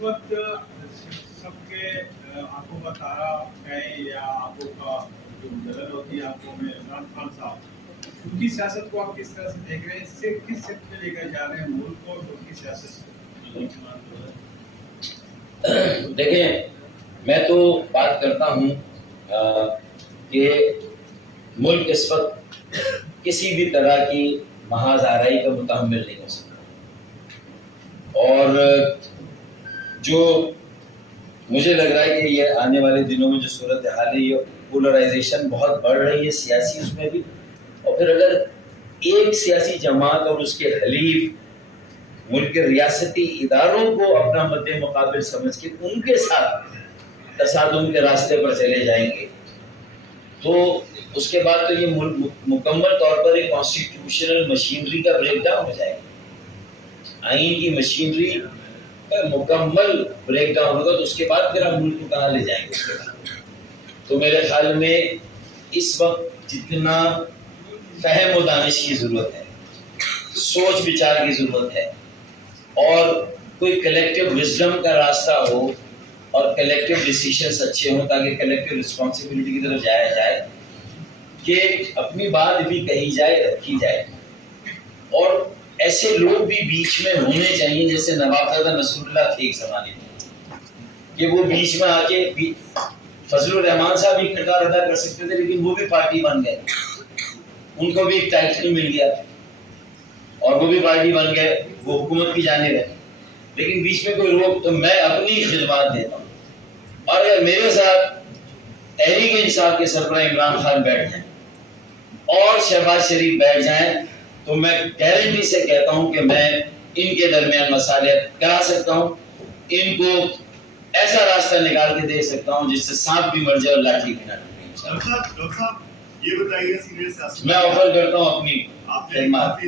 وقت سب کے آنکھوں کا تارا ہے یا آنکھوں کا جو جلن ہوتی ہے آنکھوں میں، عمران خان صاحب ان کی سیاست کو آپ کس طرح سے دیکھ رہے ہیں؟ اس سے کس سمت میں لے کر جا رہے ہیں ملک کو، ان کی سیاست کو؟ دیکھیں، میں تو بات کرتا ہوں کہ ملک اس وقت کسی بھی طرح کی محاذ آرائی کا متحمل نہیں ہو سکتا، اور جو مجھے لگ رہا ہے کہ یہ آنے والے دنوں میں جو صورتحال ہے، یہ پولرائزیشن بہت بڑھ رہی ہے سیاسی اس میں بھی، اور پھر اگر ایک سیاسی جماعت اور اس کے حلیف ملک کے ریاستی اداروں کو اپنا مد مقابل سمجھ کے ان کے ساتھ تصادم کے راستے پر چلے جائیں گے، تو اس کے بعد تو یہ ملک مکمل طور پر ایک کانسٹیٹیوشنل مشینری کا بریک ڈاؤن ہو جائے گا، آئین کی مشینری کا مکمل بریک ڈاؤن ہوگا، تو اس کے بعد پھر ہم ملک کو کہاں لے جائیں گے اس کے بعد؟ تو میرے خیال میں اس وقت جتنا فہم و دانش کی ضرورت ہے، سوچ بچار کی ضرورت ہے، اور کوئی کلیکٹیو وزڈم کا راستہ ہو اور کلیکٹیو ڈیسیشنز اچھے ہوں تاکہ کلیکٹیو رسپانسبلٹی کی طرف جایا جائے کہ اپنی بات بھی کہی جائے، رکھی جائے، اور ایسے لوگ بھی بیچ میں ہونے چاہیے جیسے نواب خزاں نصر اللہ تھے ایک زمانے میں، کہ وہ بیچ میں آ کے فضل الرحمان صاحب بھی کردار ادا کر سکتے تھے، لیکن وہ بھی پارٹی بن گئے، ان کو بھی ایک ٹائٹل مل گیا اور وہ بھی پارٹی بن گئے، وہ حکومت کی جانب ہے، لیکن بیچ میں کوئی روک، تو میں اپنی خدمات دیتا ہوں، اور اگر میرے ساتھ تحریک انصاف کے سربراہ عمران خان بیٹھ جائیں اور شہباز شریف بیٹھ جائیں تو میں گارنٹی سے کہتا ہوں کہ میں ان کے درمیان مصالحت کرا سکتا ہوں، ان کو ایسا راستہ نکال کے دے سکتا ہوں جس سے سانپ بھی مر جائے اور لاٹھی بھی نہ ٹوٹے۔ ڈاکٹر صاحب یہ بتائیے، سینئر سیاسی میں آفر کرتا ہوں اپنی خدمات۔